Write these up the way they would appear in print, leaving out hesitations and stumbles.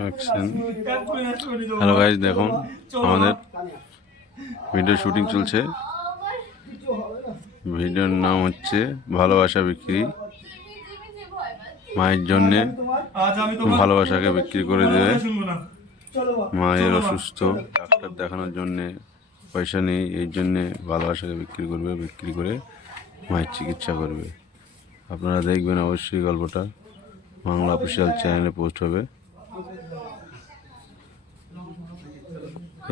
Action. Hello guys, দেখুন আমাদের video shooting চলছে। ভিডিওর নাম হচ্ছে ভালোবাসা বিক্রি। মায়ের জন্যে ভালোবাসাকে বিক্রি করে দেবে। মায়ের অসুস্থ, ডাক্তার দেখানোর জন্যে পয়সা নেই, এই জন্যে ভালোবাসাকে বিক্রি করবে। বিক্রি করে মায়ের চিকিৎসা করবে। আপনারা দেখবেন অবশ্যই গল্পটা। বাংলা অফিসিয়াল চ্যানেলে পোস্ট হবে।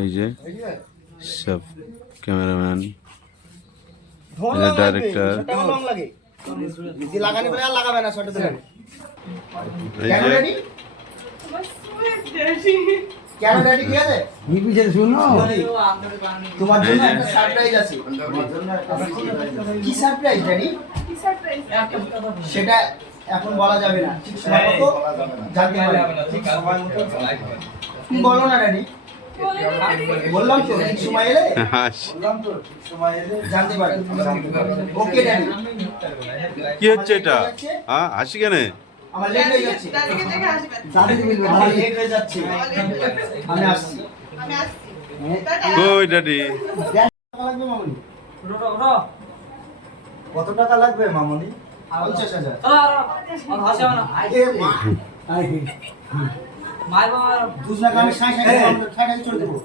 এই যে সব ক্যামেরাম্যান, ডাইরেক্টর, তোমার জন্য একটা সারপ্রাইজ আছে। কি সারপ্রাইজ ড্যাডি? সেটা এখন বলা যাবে না, ঠিক সময় মতো জানতে পারবে। ঠিক সময় মতো তুমি বলো না ড্যাডি। বললাম তো ঠিক সময় এলে, বললাম তো ঠিক সময় এলে জানতে পারবে। ওকে ড্যাডি। কি হচ্ছে এটা? হ্যাঁ, হাসি কেন? আমার লেট হয়ে যাচ্ছে। দাদিকে বলবো আমার লেট হয়ে যাচ্ছে। আমি আসছি। কই ড্যাডি? কত টাকা লাগবে মামনি? 50,000। আমি 60 চলে দেবো।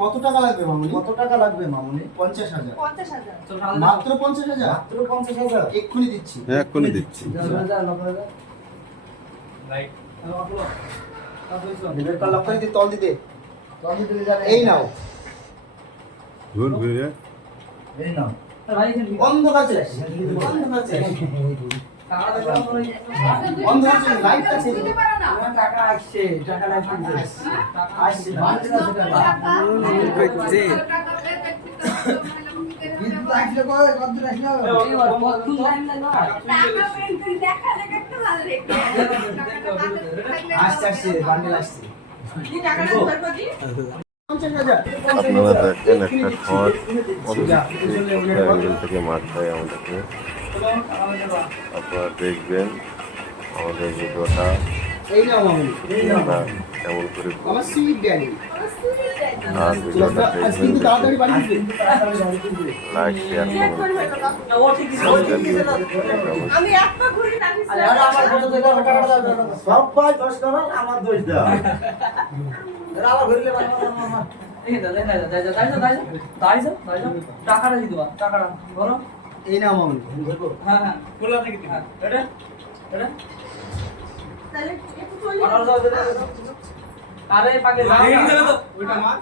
কত টাকা লাগবে মামনি? কত টাকা লাগবে মামনি? 50,000। মাত্র 50,000? মাত্র 50,000? এক্ষুনি দিচ্ছি। এক্ষুনি দিচ্ছি। তল দিতে এই নাও। ঘুর ঘুরে এই নাও। অন্ধকার চলে আসছে। অন্ধকার চলে লাইট আছে। টাকা আসছে, টাকা আসছে। আসছে বান্ডেল আসছে। আপনারা দেখেন একটা শট অ্যাঙ্গেল থেকে মারতে হয় আমাদেরকে। আপনারা দেখবেন আমাদের ভিডিওটা কেমন করে, আর ভিডিওটা দেখবেন, লাইক শেয়ার টাকাটা দিয়ে দেবা, টাকাটা বলো। এই নাও মামনি। হ্যাঁ হ্যাঁ খোলা থেকে দিবা। এটা এটা তাহলে একটু চলে আরে পাকে যাও না তো ওইটা মা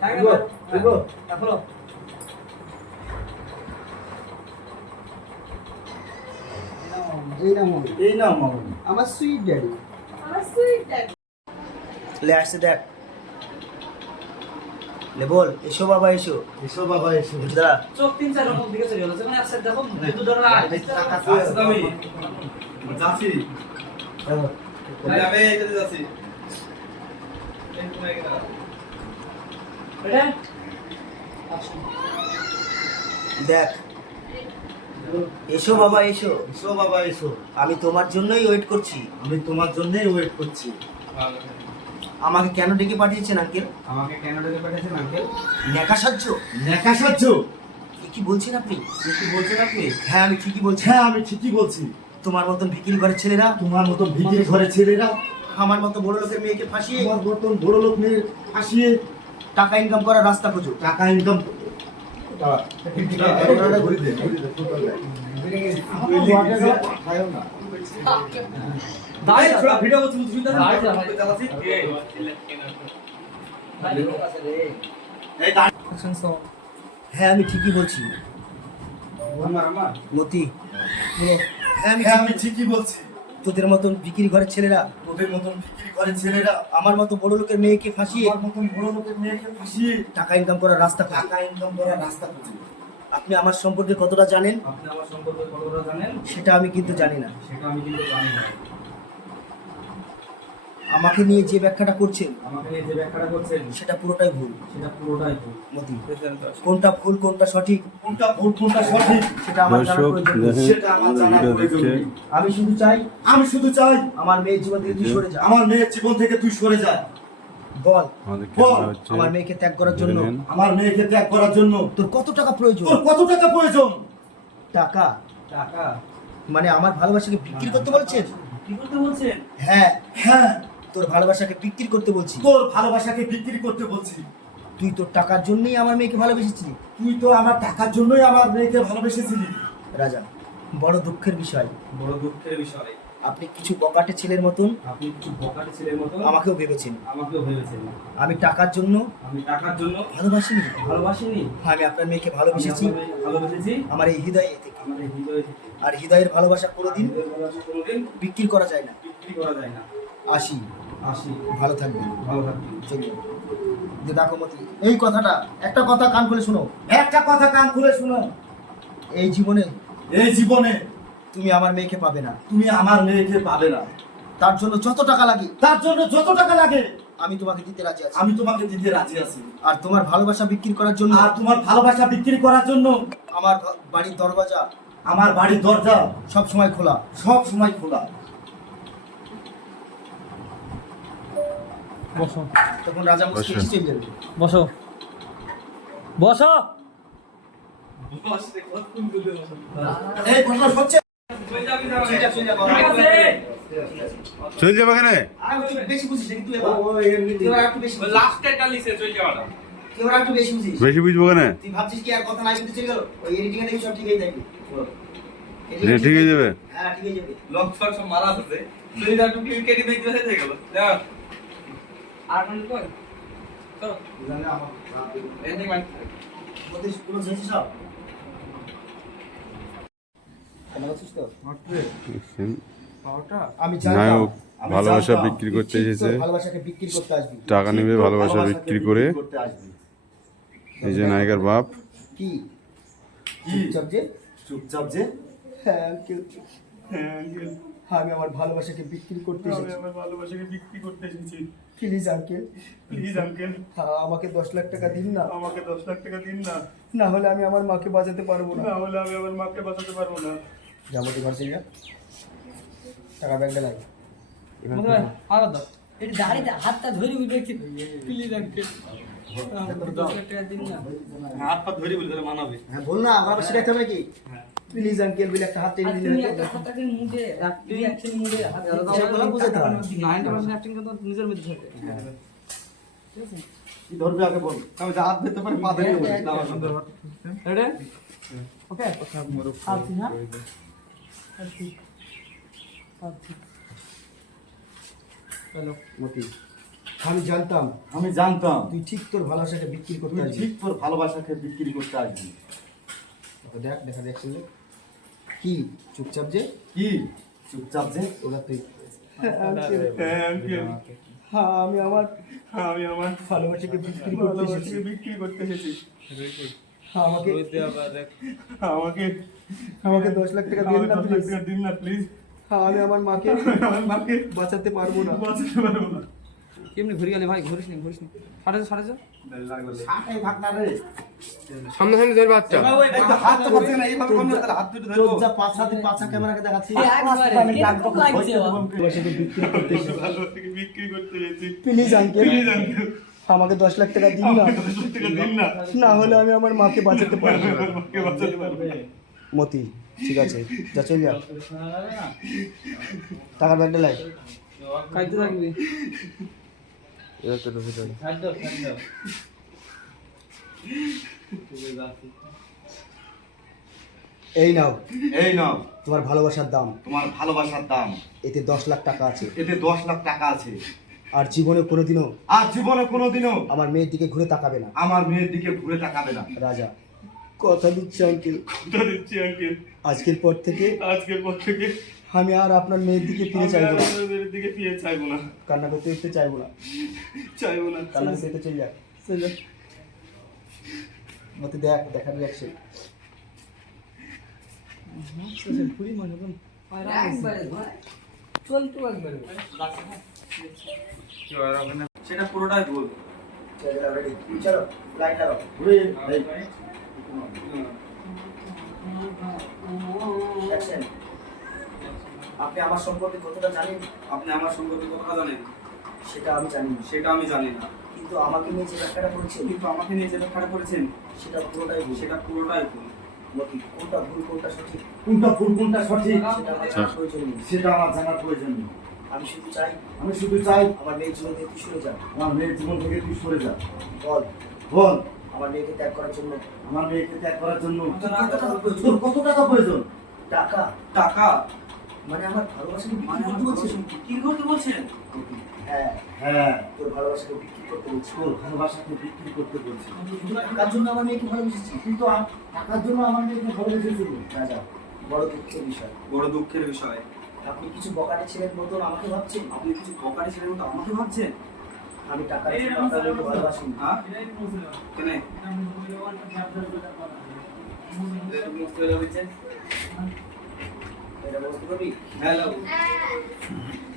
দেখো দেখো দেখো। এই নাও মামনি। আমার সুইট ড্যাডি। লে আসছে দেখ। লে বল, এসো বাবা এসো। এসো বাবা এসো। দাঁড়া। চোখ 3-4 রকম দিকে চলে গেল। মানে একসাথে দেখো একটু ধরে না। আসছে আমি যাচ্ছি। আমি এদিকে যাচ্ছি। দেখ। এসো বাবা এসো। এসো বাবা এসো। আমি তোমার জন্যই ওয়েট করছি। আমি তোমার জন্যই ওয়েট করছি। আমাকে কেন ডেকে পাঠিয়েছেন আঙ্কেল? আমাকে কেন ডেকে পাঠিয়েছেন আঙ্কেল? নেকা সাহায্য। নেকা সাহায্য? কি বলছেন আপনি? কি বলছেন আপনি? হ্যাঁ আমি ঠিকই বলছি। হ্যাঁ আমি ঠিকই বলছি। তোমার মতন ভিখিরি ঘরের ছেলেরা, তোমার মতন ভিখিরি ঘরের ছেলেরা আমার মতো বড় লোকের মেয়েকে ফাঁসিয়ে, আমার মতন বড় লোক মেয়ে ফাঁসিয়ে টাকা ইনকাম করার রাস্তা খোঁজো। টাকা ইনকাম হ্যাঁ আমি ঠিকই বলছি মতি। হ্যাঁ আমি ঠিকই বলছি। তোদের মতন বিক্রি ঘরের ছেলেরা, আমার মতো বড় লোকের মেয়েকে ফাঁসিয়ে, টাকা ইনকাম করার রাস্তা খুঁজে। আপনি আমার সম্পর্কে কতটা জানেন? সেটা আমি কিন্তু জানি না। আমাকে নিয়ে যে ব্যাখ্যাটা করছেন সেটা পুরোটাই ভুল। মতি, কোনটা ভুল কোনটা সঠিক সেটা আমার জানার দর্শক প্রয়োজন নেই। দেখেন ভিডিও দেখছে আমি শুধু চাই আমার মেয়ের জীবন থেকে তুই সরে যা। আমার মেয়ের জীবন থেকে তুই সরে যা। বল আমাদের বল, ক্যামেরা হচ্ছে আমার মেয়েকে ত্যাগ করার জন্য দেখে নেন। আমার মেয়েকে ত্যাগ করার জন্য তোর কত টাকা প্রয়োজন? তোর কত টাকা প্রয়োজন? টাকা মানে আমার ভালোবাসাকে বিক্রি করতে বলছেন? কি করতে বলছেন? হ্যাঁ, হ্যাঁ, তোর ভালোবাসাকে বিক্রি করতে বলছি। তোর ভালোবাসাকে বিক্রি করতে বলছি। তুই তোর টাকার জন্যই আমার মেয়েকে ভালোবেসেছিলি। তুই তো আমার টাকার জন্যই আমার মেয়েকে ভালোবেসেছিলি। রাজা, বড় দুঃখের বিষয়, আপনি কিছু বকাটে ছেলের মতন আমাকেও ভেবেছেন। আমি টাকার জন্য ভালোবাসিনি, আমি আপনার মেয়েকে ভালোবেসেছি আমার এই হৃদয়ে থেকে। আর হৃদয়ের ভালোবাসা কোনোদিন বিক্রি করা যায় না। আসি, ভালো থাকবেন। চলুন। যে দেখো মতি, এই কথাটা একটা কথা কান খুলে শোনো। একটা কথা কান খুলে শুনো, এই জীবনে এই জীবনে তুমি আমার মেয়েকে পাবে না। তুমি আমার মেয়েকে পাবে না। তার জন্য যত টাকা লাগে তার জন্য যত টাকা লাগে আমি তোমাকে দিতে রাজি আছি। আমি তোমাকে দিতে রাজি আছি। আর তোমার ভালোবাসা বিক্রি করার জন্য আর তোমার ভালোবাসা বিক্রি করার জন্য আমার বাড়ির দরজা আমার বাড়ির দরজা সব সময় খোলা। সব সময় খোলা। বসো তখন রাজা মুশকিল বসো। চলে যাবে। বসো বসো। এই ঘটনা হচ্ছে চল যাবে কেন? আর একটু বেশি বুঝিস নাকি তুই এবার একটু বেশি বুঝিস। এবার একটু বেশি বুঝিস। বেশি বুঝবো কেন? তুই ভাবছিস কি আর কথা নাই বুঝতে চলে গেল? ওই এডিটিং এ দেখবি সব ঠিকই থাকবে। এটা ঠিক হয়ে যাবে? হ্যাঁ, ঠিক হয়ে যাবে। মধ্যে পুরো শেষ সব। কেন বলছিস তো? আমি জানতাম নায়ক আমি ভালোবাসা জানতাম বিক্রি করতে তুই এসেছে, তোর ভালোবাসাকে বিক্রি করতে আসবি। টাকা নেবে ভালোবাসা বিক্রি করে। করতে আসবি। এই যে নায়িকার বাপ, কি কি? চুপচাপ যে? চুপচাপ যে? হ্যাঁ আঙ্কেল, হ্যাঁ আঙ্কেল, আমি আমার ভালোবাসাকে বিক্রি করতে আমি এসেছি। আমার ভালোবাসাকে বিক্রি করতে এসেছি। প্লিজ আঙ্কেল, প্লিজ আঙ্কেল, আমাকে 10 লাখ টাকা দিন না। আমাকে 10 লাখ টাকা দিন না। না হলে আমি আমার মাকে বাঁচাতে পারবো না। না হলে আমি আমার মাকে বাঁচাতে পারবো না। যাবো ঘর চলে যা, টাকা ব্যাগটা লাগে। এটা দাঁড়িয়ে হাতটা ধরে দেখছি প্লিজ আঙ্কেল হাত পা ধরে বলে তাহলে মানাবে। হ্যাঁ বল না, আমার সেটা হবে কি? প্লিজ আঙ্কেল বলে একটা হাত টেনে দিলে হতো। সেগুলো বুঝাতে হয়। কি ধরবে আগে বল। আমি যা হাত ধরতে পারি পা ধরে বলি। না সুন্দর হাত। মতি, আমি জানতাম আমি জানতাম তুই ঠিক তোর ভালোবাসাকে বিক্রি করতে তুই আসবি। ঠিক তোর ভালোবাসাকে বিক্রি করতে আসবি। দেখ দেখা দেখ শুনলে কি চুপচাপ যে? কি চুপচাপ যে? ওরা তুই হ্যাঁ আঙ্কেল, হ্যাঁ আমি আমার ভালোবাসাকে বিক্রি করতে এসেছি। বিক্রি করতে এসেছি। হ্যাঁ, আমাকে আমাকে আমাকে 10 লাখ টাকা দিন না প্লিজ। দিন না প্লিজ। হ্যাঁ আমি আমার মাকে আমার মাকে বাঁচাতে পারবো না। বাঁচাতে পারবো না। কেমনি ঘুরে গেলে ভাই ঘুরিস নি সাড়ে যা এই ভাগনা রে। সামনে সামনে ধরে বাচ্চা এই তো হাত তো পাচ্ছে না, এইভাবে করলে তাহলে হাত দুটো তোর ধরবো। যা পাঁচা ক্যামেরাকে দেখাচ্ছি। ভালোবাসাকে বিক্রি করতে এসেছি। প্লিজ আঙ্কেল, প্লিজ আঙ্কেল, আমাকে 10 লাখ টাকা দিন না। আমাকে 10 লাখ টাকা দিন না। না হলে আমি আমার মাকে বাঁচাতে পারবো না। আমার মাকে বাঁচাতে পারবো না। মতি, ঠিক আছে, যা চল যা, টাকার ব্যাগটা লাই। খাইতে থাকবি এই নাও এই নাও তোমার ভালোবাসার দাম। তোমার ভালোবাসার দাম। এতে 10 লাখ টাকা আছে। এতে 10 লাখ টাকা আছে। আর জীবনে কোনোদিনও আর জীবনে কোনোদিনও আমার মেয়ের দিকে ঘুরে তাকাবে না। আমার মেয়ের দিকে ঘুরে তাকাবে না। রাজা, কথা দিচ্ছি আঙ্কেল, কথা দিচ্ছি আঙ্কেল, আজকের পর থেকে আজকের পর থেকে আমি আর আপনার মেয়ের দিকে ফিরে আমি চাইবো আর না। আপনার মেয়ের দিকে ফিরে চাইবো না। কান্না করতে করতে চাইবো না। চাইবো না। কান্না করতে করতে চলে যাক। মতে দেখ, দেখার রিয়াকশন। চল তো একবারে সেটা পুরোটাই ভুল। চলো রেডি, চলো লাইট লাগাও। Action. আপনি আমার সম্পর্কে কতটা জানেন? আপনি আমার সম্পর্কে কথা জানেন? সেটা আমি জানি না। সেটা আমি জানি না। কিন্তু আমাকে নিয়ে যে ব্যাখ্যাটা করেছেন, কিন্তু আমাকে নিয়ে যে ব্যাখ্যাটা করেছেন সেটা পুরোটাই ভুল। সেটা পুরোটাই ভুল। মতি, কোনটা ভুল কোনটা সঠিক কোনটা ভুল কোনটা সঠিক সেটা আমার জানার প্রয়োজন নেই। সেটা আমার জানার প্রয়োজন নেই। আমি শুধু চাই আমি শুধু চাই আমার মেয়ের জীবন থেকে তুই সরে যা। আমার মেয়ের জীবন থেকে তুই সরে যা। বল, বল, আমার মেয়েকে ত্যাগ করার জন্য আমার মেয়েকে ত্যাগ করার জন্য তোর কত টাকা প্রয়োজন? তোর কত টাকা প্রয়োজন? টাকা? টাকা? মানে আমার ভালোবাসাকে মানে বিক্রি আমার করতে বলছেন? কি করতে বলছেন? হ্যাঁ, হ্যাঁ, তোর ভালোবাসাকে বিক্রি করতে বলছি। তোর ভালোবাসাকে বিক্রি করতে বলছি। কিন্তু টাকার জন্য আমার মেয়েকে ভালোবেসেছি। কিন্তু টাকার জন্য আমার মেয়েকে ভালোবেসেছিল। রাজা, বড় দুঃখের বিষয়। বড় দুঃখের বিষয়। আপনি কিছু বকাটে ছেলের মতন আমাকে ভাবছেন। আপনি কিছু বকাটে ছেলের মতো আমাকে ভাবছেন? আমি টাকার জন্য আপনার মেয়েকে ভালোবাসি না। হ্যাঁ? কেনে? এরকম বুঝতে পেরে বলছেন? এটা বুঝতে পারবি? হ্যালো।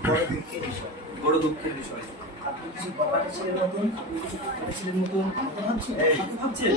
বড় দুঃখের বিষয়। বড় দুঃখের বিষয়। আপনি কিছু বকাটে ছেলের মতন, আপনি কিছু বকাটে ছেলের মতন আমাকে ভাবছেন। আমাকে ভাবছেন?